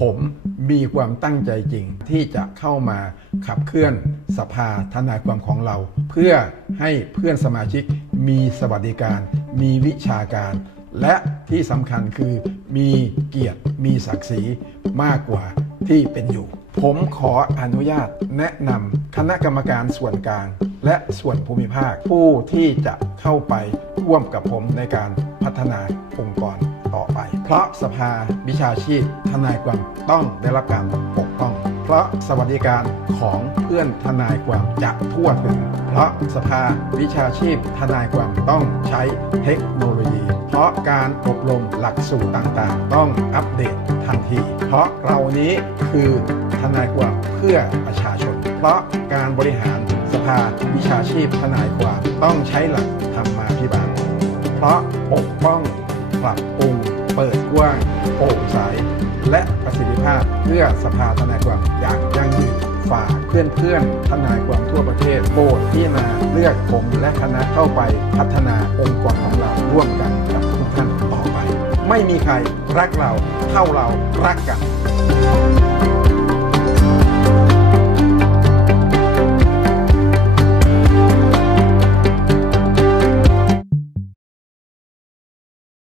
ผมมีความตั้งใจจริงที่จะเข้ามาขับเคลื่อนสภาทนายความของเรา เพื่อให้เพื่อนสมาชิกมีสวัสดิการ มีวิชาการ และที่สำคัญคือมีเกียรติมีศักดิ์ศรีมากกว่าที่เป็นอยู่ ผมขออนุญาตแนะนำคณะกรรมการส่วนกลาง และส่วนภูมิภาคผู้ที่จะเข้าไปร่วมกับผมในการพัฒนาองค์กร ต่อไป เพราะสภาวิชาชีพทนายความต้องได้รับการปกป้อง เพราะสวัสดิการของเพื่อนทนายความจะทั่วถึง เพราะสภาวิชาชีพทนายความต้องใช้เทคโนโลยี เพราะการอบรมหลักสูตรต่างๆ ต้องอัปเดตทันที เพราะเรานี้คือทนายความเพื่อประชาชน เพราะการบริหารสภาวิชาชีพทนายความต้องใช้หลักธรรมาภิบาลเพราะปกป้องปรับปรุง เปิดกว้างโปร่งใสและประสิทธิภาพเพื่อสภาทนายความอย่างยั่งยืนฝากเพื่อนๆทนายความทั่วประเทศโปรดที่มาเลือกผมและคณะเข้าไปพัฒนาองค์กรของเราร่วมกันกับทุกท่านต่อไป ไม่มีใครรักเราเท่าเรารักกัน